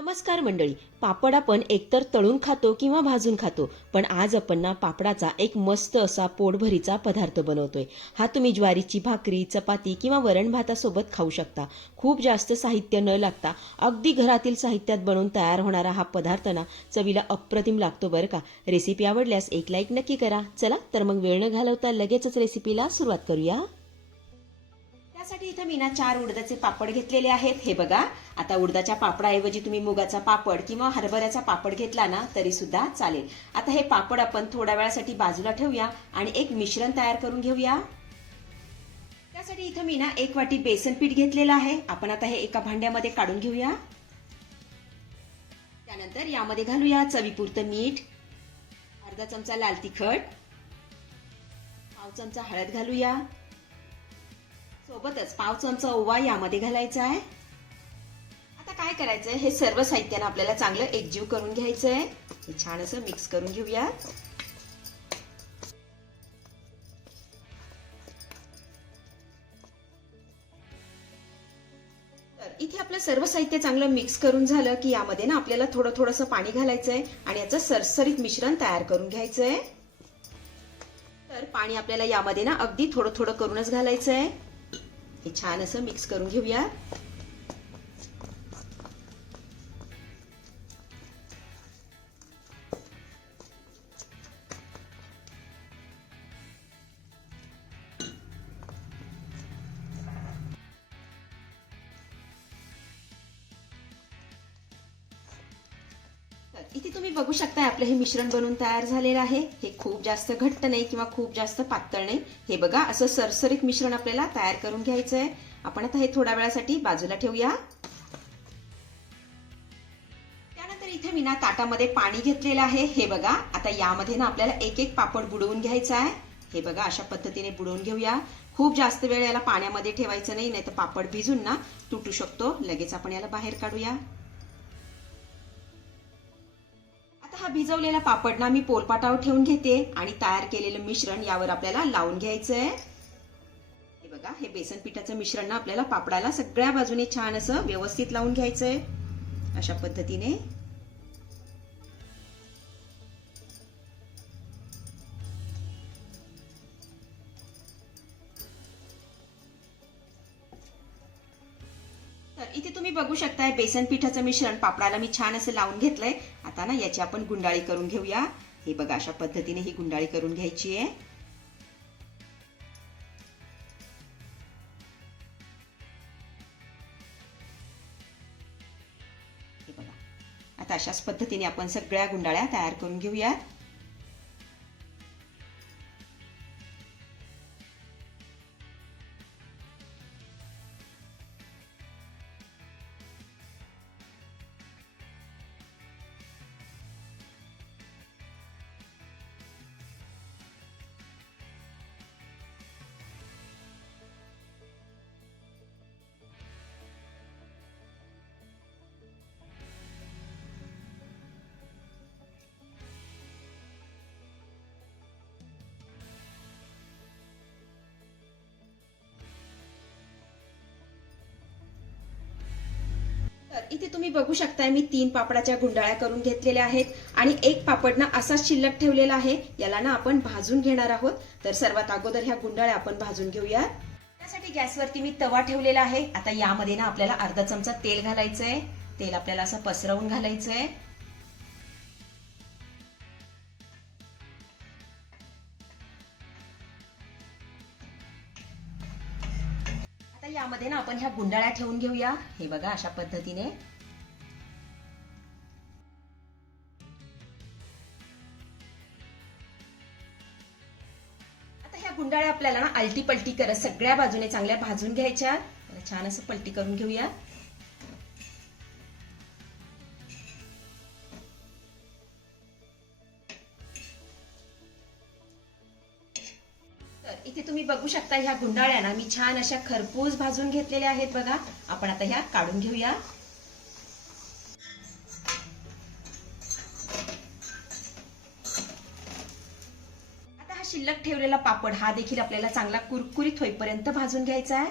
नमस्कार मंडळी. पापड आपण एकतर तळून खातो किंवा भाजून खातो पण आज आपण ना पापडाचा एक मस्त असा पोटभरीचा पदार्थ बनवतोय. हा तुम्ही ज्वारीची भाकरी चपाती किंवा वरण भातासोबत खाऊ शकता. खूप जास्त साहित्य न लागता अगदी घरातील साहित्यात बनवून तयार होणारा हा पदार्थ ना चवीला अप्रतिम लागतो बरं का. रेसिपी आवडल्यास एक लाईक नक्की करा. चला तर मग वेळ न घालवता लगेचच रेसिपीला सुरुवात करूया. त्यासाठी इथं मी ना चार उडदाचे पापड घेतलेले आहेत. हे बघा आता उडदाच्या पापडाऐवजी तुम्ही मुगाचा पापड किंवा हरभऱ्याचा पापड घेतला ना तरी सुद्धा चालेल. आता हे पापड आपण थोड्या वेळासाठी बाजूला ठेवूया आणि एक मिश्रण तयार करून घेऊया. त्यासाठी इथं मी ना एक वाटी बेसन पीठ घेतलेलं आहे. आपण आता हे एका भांड्यामध्ये काढून घेऊया. त्यानंतर यामध्ये घालूया चवीपुरतं मीठ अर्धा चमचा लाल तिखट पाव चमचा हळद घालूया. सोबतच पाव चमचा ओवा यामध्ये घालायचा आहे. आता काय करायचंय? हे सर्व साहित्यानं आपल्याला चांगलं एकजीव करून घ्यायचंय. हे छान असं मिक्स करून घेऊया तर इथे आपलं सर्व साहित्य चांगलं मिक्स करून झालं की यामध्ये ना आपल्याला थोडं थोडंसं पाणी घालायचंय आणि याचं सरसरीत मिश्रण तयार करून घ्यायचंय. तर पाणी आपल्याला यामध्ये ना अगदी थोडं थोडं करूनच घालायचंय. हे छान असं मिक्स करून घेऊया. शकताय आपलं हे मिश्रण बनवून तयार झालेलं आहे. हे खूप जास्त घट्ट नाही किंवा खूप जास्त पातळ नाही. हे बघा असं सरसरीत मिश्रण आपल्याला तयार करून घ्यायचं आहे आपण आता हे थोड्या वेळासाठी बाजूला ठेवूया. त्यानंतर इथे मी ना ताटामध्ये पाणी घेतलेलं आहे. हे बघा आता यामध्ये ना आपल्याला एक एक पापड बुडवून घ्यायचा आहे हे बघा अशा पद्धतीने बुडवून घेऊया. खूप जास्त वेळ याला पाण्यामध्ये ठेवायचं नाही नाही तर पापड भिजून ना तुटू शकतो. लगेच आपण याला बाहेर काढूया. हा भिजवलेला पापड ना मी पोलपाटावर ठेवून घेते आणि तयार केलेलं मिश्रण यावर आपल्याला लावून घ्यायचं आहे हे बघा हे बेसन पिठाचं मिश्रण ना आपल्याला पापडाला सगळ्या बाजूने छान असं व्यवस्थित लावून घ्यायचं आहे अशा पद्धतीने. तुम्ही बघू शकताय बेसन पिठाचं मिश्रण पापडाला मी छान असं लावून घेतलंय. आता ना याची आपण गुंडाळी करून घेऊया. हे बघा अशा पद्धतीने ही गुंडाळी करून घ्यायची आहे. हे बघा. आता अशाच पद्धतीने आपण सगळ्या गुंडाळ्या तयार करून घेऊया तर इथे तुम्ही बघू शकताय मी तीन पापडाच्या गुंडाळ्या करून घेतलेल्या आहेत आणि एक पापड ना असाच शिल्लक ठेवलेला आहे. याला ना आपण भाजून घेणार आहोत. तर सर्वात अगोदर ह्या गुंडाळ्या आपण भाजून घेऊया. त्यासाठी गॅसवरती मी तवा ठेवलेला आहे. आता यामध्ये ना आपल्याला अर्धा चमचा तेल घालायचंय. तेल आपल्याला असं पसरवून घालायचंय. यामध्ये ना आपण ह्या गुंडाळ्या ठेवून घेऊया. हे बघा अशा पद्धतीने. आता ह्या गुंडाळ्या आपल्याला ना अलटी पलटी करत सगळ्या बाजूने चांगल्या भाजून घ्यायच्या. छान असं पलटी करून घेऊया. शकता ह्या गुंडाळ्याना मी छान अशा खरपूस भाजून घेतलेल्या आहेत बघा. आपण आता ह्या काढून घेऊया. आता हा शिल्लक ठेवलेला पापड हा देखील आपल्याला चांगला कुरकुरीत होईपर्यंत भाजून घ्यायचा आहे.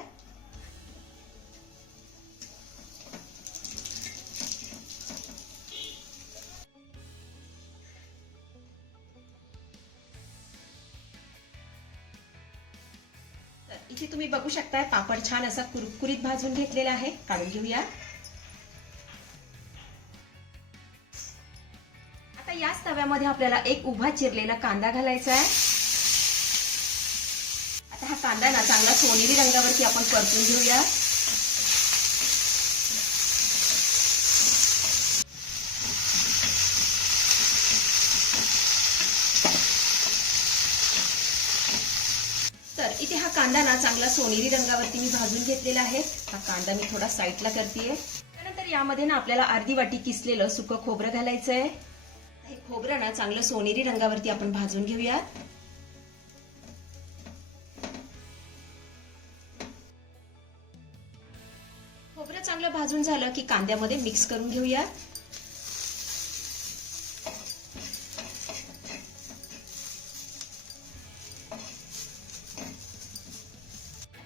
इथे तुम्ही बघू शकताय. पापड छान असा कुरकुरीत भाजून घेतलेला आहे. काढून घेऊया. आता याच तव्यामध्ये आपल्याला एक उभा चिरलेला कांदा घालायचा आहे. आता हा कांदा ना चांगला सोनेरी रंगावरती आपण परतून घेऊया तर इथे हा कांदा ना चांगला सोनेरी रंगावरती मी भाजून घेतलेला आहे. हा कांदा मी थोडा साईडला करतेय. त्यानंतर यामध्ये ना आपल्याला अर्धी वाटी किसलेलं सुकं खोबरं घालायचं आहे हे खोबरं ना चांगलं सोनेरी रंगावरती आपण भाजून घेऊयात. खोबरं चांगलं भाजून झालं की कांद्यामध्ये मिक्स करून घेऊयात.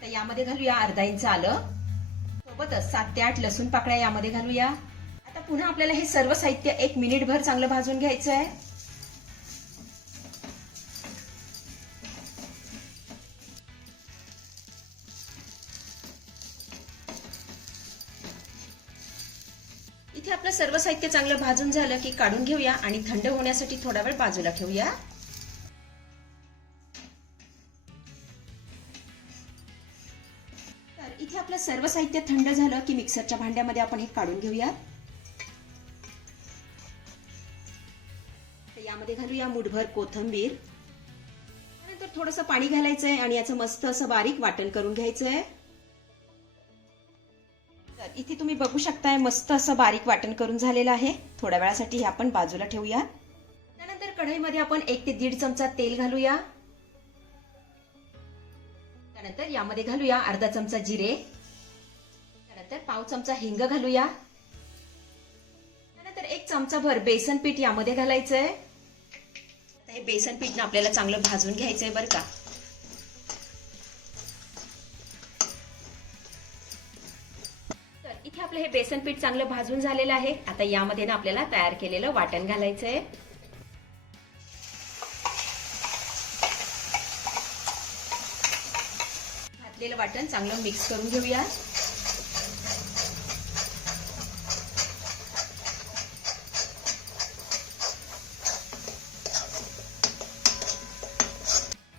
आता यामध्ये घालूया अर्धा इंच आलं. सोबतच सात ते आठ लसूण पाकळ्या यामध्ये घालूया. आता पुन्हा आपल्याला हे सर्व साहित्य एक मिनिटभर चांगलं भाजून घ्यायचं आहे. इथे आपलं सर्व साहित्य चांगलं भाजून झालं की काढून घेऊया आणि थंड होण्यासाठी थोडा वेळ बाजूला ठेवूया. सर्व साहित्य थंड झालं की मिक्सरच्या भांड्यामध्ये आपण हे काढून घेऊया तर यामध्ये घालूया मुठभर कोथंबीर. त्यानंतर थोडंसं पाणी घालायचंय आणि याचं मस्त असं बारीक वाटण करून घ्यायचंय. तर इथे तुम्ही बघू शकताय मस्त असं बारीक वाटण करून झालेलं आहे. थोड्या वेळासाठी हे आपण बाजूला ठेवूया त्यानंतर कढईमध्ये आपण एक ते दीड चमचा तेल घालूया. त्यानंतर यामध्ये घालूया अर्धा चमचा जिरे. त्यानंतर पाव चमचा हिंग घालूया. त्यानंतर एक चमचा भर बेसन पीठ यामध्ये घालायचंय. आता हे बेसन पीठ ना आपल्याला चांगलं भाजून घ्यायचंय बरं का. तर इथे आपलं हे बेसन पीठ चांगलं भाजून झालेलं आहे. आता यामध्ये ना आपल्याला तयार केलेलं वाटण घालायचंय. घातलेलं वाटण चांगलं मिक्स करून घेऊया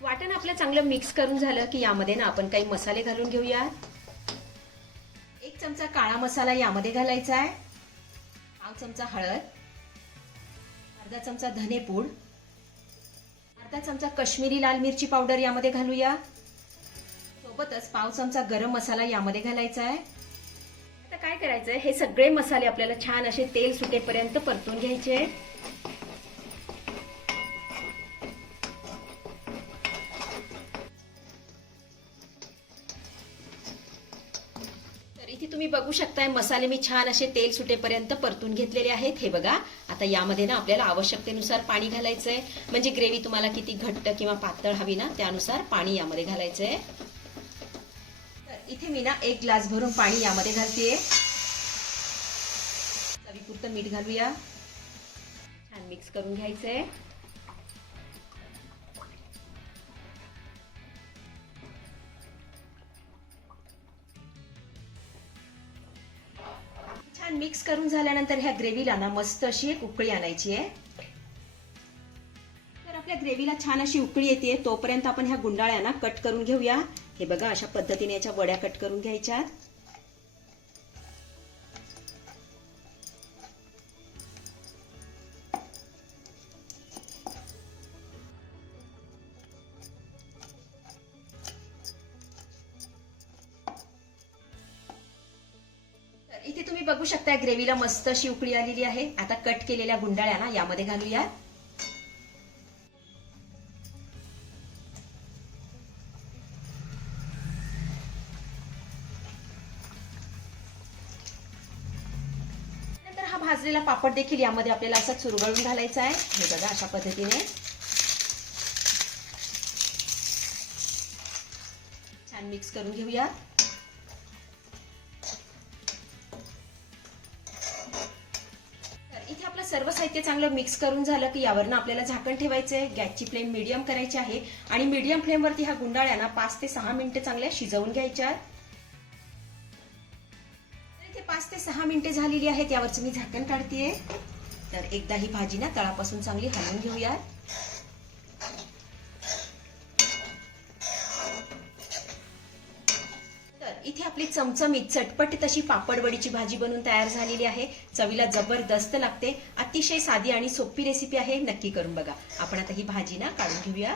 वाटण आपलं चांगलं मिक्स करून झालं की यामध्ये ना आपण काही मसाले घालून घेऊया. एक चमचा काळा मसाला यामध्ये घालायचा आहे. पाव चमचा हळद. अर्धा चमचा धनेपूड अर्धा चमचा कश्मीरी लाल मिरची पावडर यामध्ये घालूया. सोबतच पाव चमचा गरम मसाला यामध्ये घालायचा आहे. आता काय करायचंय? हे सगळे मसाले आपल्याला छान असे तेल सुटेपर्यंत परतून घ्यायचे. बघू शकताय मसाले मी छान असे तेल सुटेपर्यंत परतून घेतलेले आहेत. हे बघा आता यामध्ये ना आपल्याला आवश्यकतेनुसार पाणी घालायचं आहे म्हणजे ग्रेव्ही तुम्हाला किती घट्ट किंवा पातळ हवी ना त्यानुसार पाणी यामध्ये घालायचंय. तर इथे मी ना एक ग्लास भरून पाणी यामध्ये घालतेय. चवीपुरतं मीठ घालूया. छान मिक्स करून घ्यायचंय. छान मिक्स करून झाल्यानंतर ह्या ग्रेव्हीला ना मस्त अशी एक उकळी आणायची आहे. तर आपल्या ग्रेव्हीला छान अशी उकळी येते. तोपर्यंत आपण ह्या गुंडाळ्यांना कट करून घेऊया. हे बघा अशा पद्धतीने याच्या वड्या कट करून घ्यायच्या इथे तुम्ही बघू शकता ग्रेव्हीला मस्त अशी उकळी आलेली आहे. आता कट केलेल्या गुंडाळ्या ना यामध्ये घालूया हा भाजलेला पापड देखील यामध्ये आपल्याला असा चुरगळून घालायचा आहे. हे बघा अशा पद्धतीने. छान मिक्स करून घेऊया. तर साहित्य चांगलं मिक्स करून झालं की यावरनं आपल्याला झाकण ठेवायचं आहे गॅसची फ्लेम मीडियम करायची आहे आणि मीडियम फ्लेमवरती ह्या गुंडाळ्यांना पाच ते सहा मिनिटं चांगल्या शिजवून घ्यायच्या. इथे पाच ते सहा मिनिटे झालेली आहेत यावरचं मी झाकण काढतेय. तर एकदा ही भाजी ना तळापासून चांगली हलवून घेऊयात. इथे आपली चमचमीत चटपट तशी पापडवडीची भाजी बनून तयार झालेली आहे. चवीला जबरदस्त लागते. अतिशय साधी आणि सोपी रेसिपी आहे. नक्की करून बघा. आपण आता ही भाजी ना काढून घेऊया.